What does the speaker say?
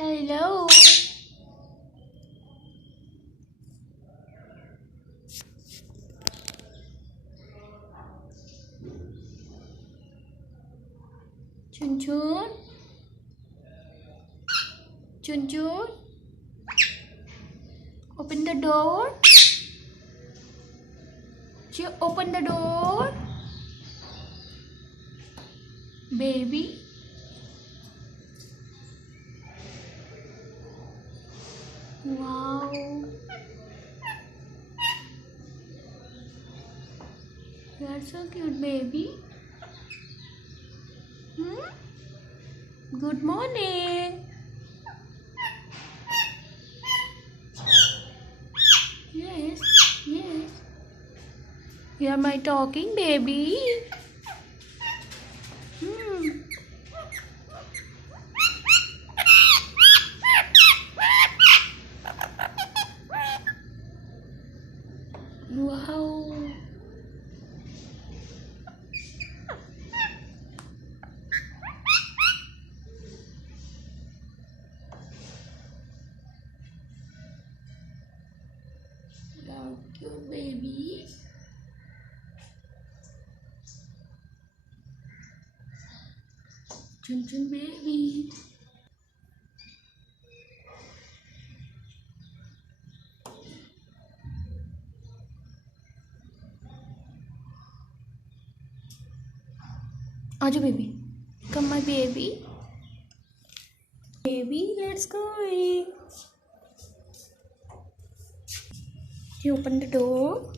Hello. Chun chun. Chun chun. Open the door. Open the door. Baby. Wow. You are so cute, baby. Good morning. Yes, yes. You are my talking baby. Wow. Love you, baby. Chun chun baby. Aaju baby. Come my baby. Baby, let's go. You open the door.